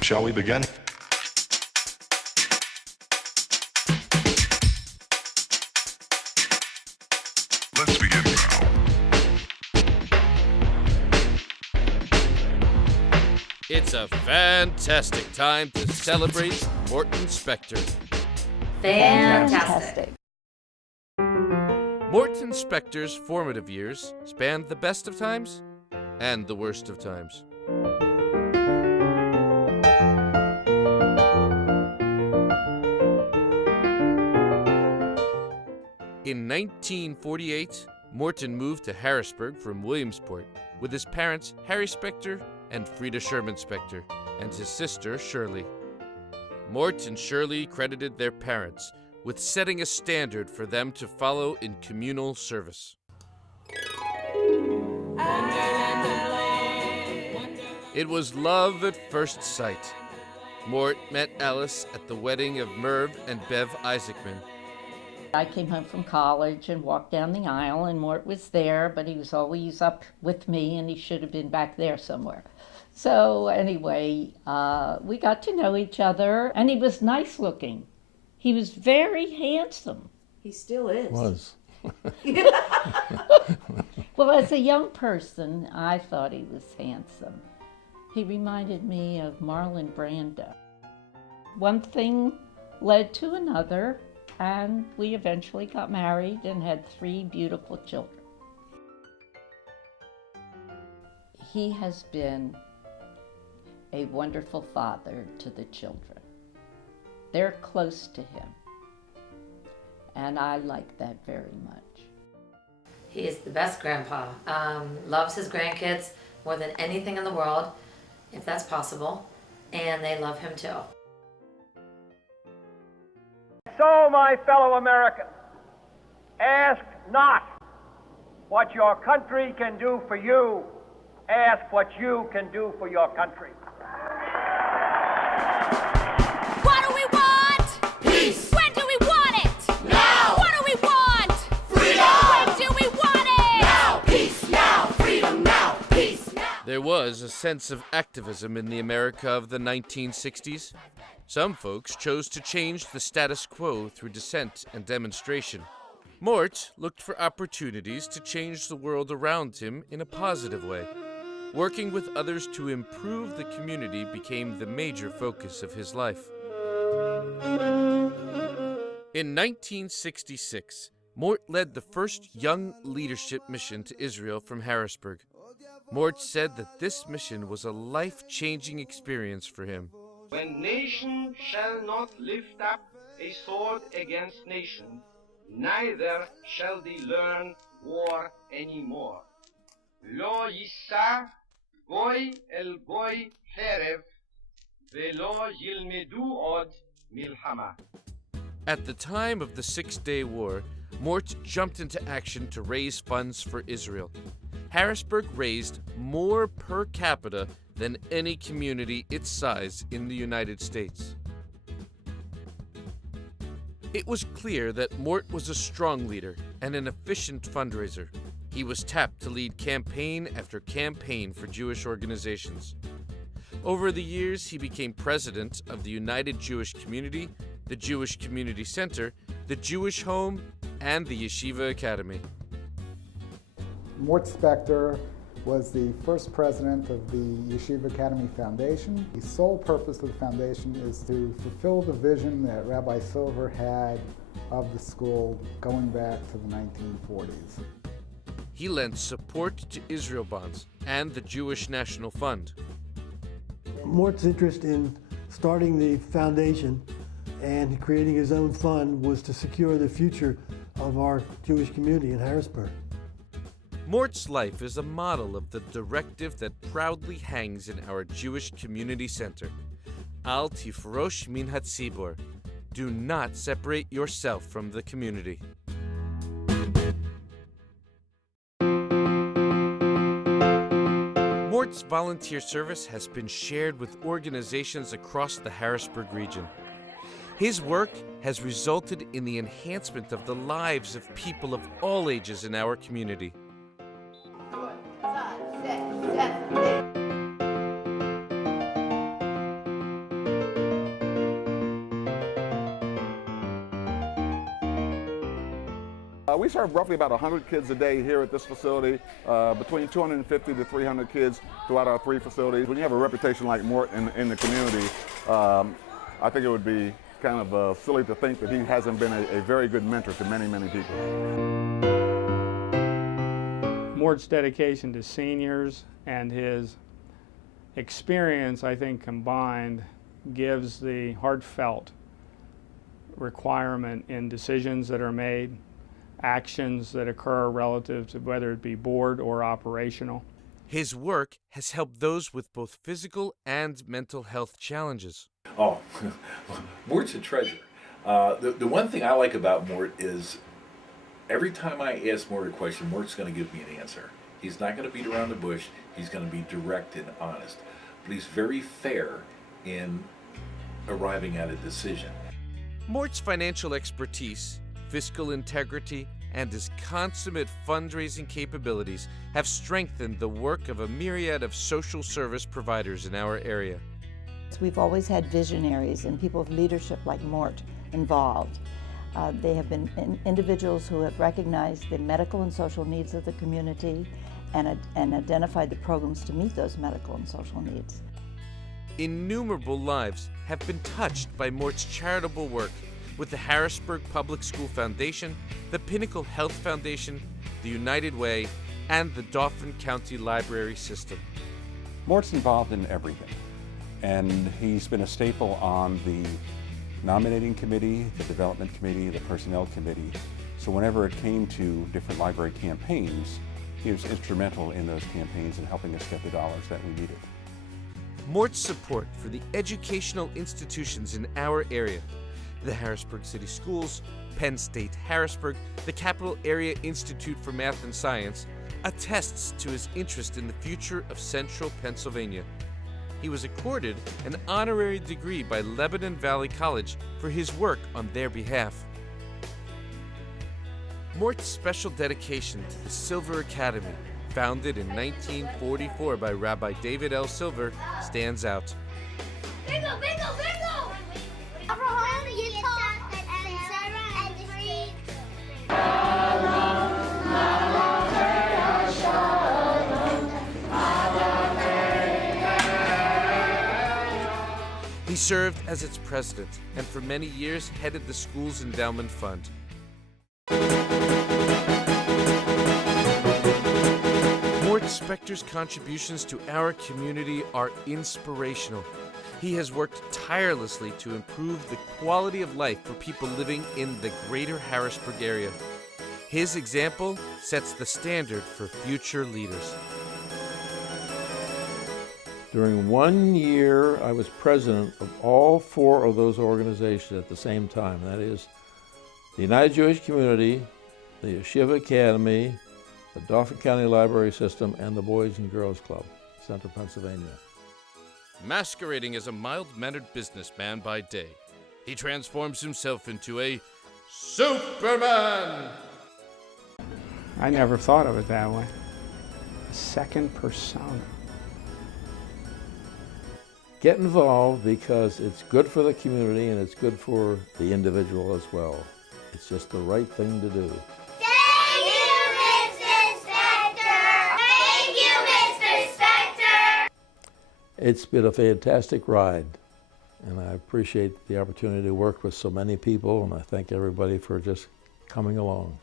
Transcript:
Shall we begin? Let's begin now. It's a fantastic time to celebrate Morton Spector. Fantastic. Morton Spector's formative years spanned the best of times and the worst of times. In 1948, Morton moved to Harrisburg from Williamsport with his parents Harry Spector and Frida Sherman Spector, and his sister Shirley. Mort and Shirley credited their parents with setting a standard for them to follow in communal service. It was love at first sight. Mort met Alice at the wedding of Merv and Bev Isaacman. I came home from college and walked down the aisle, and Mort was there, but he was always up with me, and he should have been back there somewhere. So anyway, we got to know each other, and he was nice looking. He was very handsome. He still is. Was. Well, as a young person, I thought he was handsome. He reminded me of Marlon Brando. One thing led to another, and we eventually got married and had 3 beautiful children. He has been a wonderful father to the children. They're close to him, and I like that very much. He is the best grandpa. Loves his grandkids more than anything in the world, if that's possible, and they love him too. So, my fellow Americans, ask not what your country can do for you, ask what you can do for your country. What do we want? Peace. When do we want it? Now. What do we want? Freedom. When do we want it? Now. Peace. Now. Freedom. Now. Peace. Now. There was a sense of activism in the America of the 1960s. Some folks chose to change the status quo through dissent and demonstration. Mort looked for opportunities to change the world around him in a positive way. Working with others to improve the community became the major focus of his life. In 1966, Mort led the first Young Leadership Mission to Israel from Harrisburg. Mort said that this mission was a life-changing experience for him. When nation shall not lift up a sword against nation, neither shall they learn war anymore. Lo yissa goy el goy herev, velo yilmedu od milhama. At the time of the Six-Day War, Mort jumped into action to raise funds for Israel. Harrisburg raised more per capita than any community its size in the United States. It was clear that Mort was a strong leader and an efficient fundraiser. He was tapped to lead campaign after campaign for Jewish organizations. Over the years, he became president of the United Jewish Community, the Jewish Community Center, the Jewish Home, and the Yeshiva Academy. Morton Spector was the first president of the Yeshiva Academy Foundation. The sole purpose of the foundation is to fulfill the vision that Rabbi Silver had of the school going back to the 1940s. He lent support to Israel Bonds and the Jewish National Fund. Mort's interest in starting the foundation and creating his own fund was to secure the future of our Jewish community in Harrisburg. Mort's life is a model of the directive that proudly hangs in our Jewish Community Center. Al tifrosh min hatzibor. Do not separate yourself from the community. Mort's volunteer service has been shared with organizations across the Harrisburg region. His work has resulted in the enhancement of the lives of people of all ages in our community. We serve roughly about 100 kids a day here at this facility, between 250 to 300 kids throughout our 3 facilities. When you have a reputation like Morton in the community, I think it would be kind of silly to think that he hasn't been a very good mentor to many, many people. Mort's dedication to seniors and his experience, I think, combined, gives the heartfelt requirement in decisions that are made, actions that occur relative to whether it be board or operational. His work has helped those with both physical and mental health challenges. Oh, Mort's a treasure. The one thing I like about Mort is every time I ask Mort a question, Mort's going to give me an answer. He's not going to beat around the bush. He's going to be direct and honest. But he's very fair in arriving at a decision. Mort's financial expertise, fiscal integrity, and his consummate fundraising capabilities have strengthened the work of a myriad of social service providers in our area. We've always had visionaries and people of leadership like Mort involved. They have been individuals who have recognized the medical and social needs of the community and identified the programs to meet those medical and social needs. Innumerable lives have been touched by Mort's charitable work with the Harrisburg Public School Foundation, the Pinnacle Health Foundation, the United Way, and the Dauphin County Library System. Mort's involved in everything, and he's been a staple on the nominating committee, the development committee, the personnel committee. So whenever it came to different library campaigns, he was instrumental in those campaigns and helping us get the dollars that we needed. Mort's support for the educational institutions in our area, the Harrisburg City Schools, Penn State Harrisburg, the Capital Area Institute for Math and Science, attests to his interest in the future of central Pennsylvania. He was accorded an honorary degree by Lebanon Valley College for his work on their behalf. Mort's special dedication to the Silver Academy, founded in 1944 by Rabbi David L. Silver, stands out. Bingo, bingo, bingo! He served as its president and for many years headed the school's endowment fund. Morton Spector's contributions to our community are inspirational. He has worked tirelessly to improve the quality of life for people living in the greater Harrisburg area. His example sets the standard for future leaders. During 1 year, I was president of all 4 of those organizations at the same time. That is the United Jewish Community, the Yeshiva Academy, the Dauphin County Library System, and the Boys and Girls Club, Central Pennsylvania. Masquerading as a mild-mannered businessman by day, he transforms himself into a Superman! I never thought of it that way. A second persona. Get involved because it's good for the community and it's good for the individual as well. It's just the right thing to do. Thank you, Mr. Spector! Thank you, Mr. Spector! It's been a fantastic ride, and I appreciate the opportunity to work with so many people, and I thank everybody for just coming along.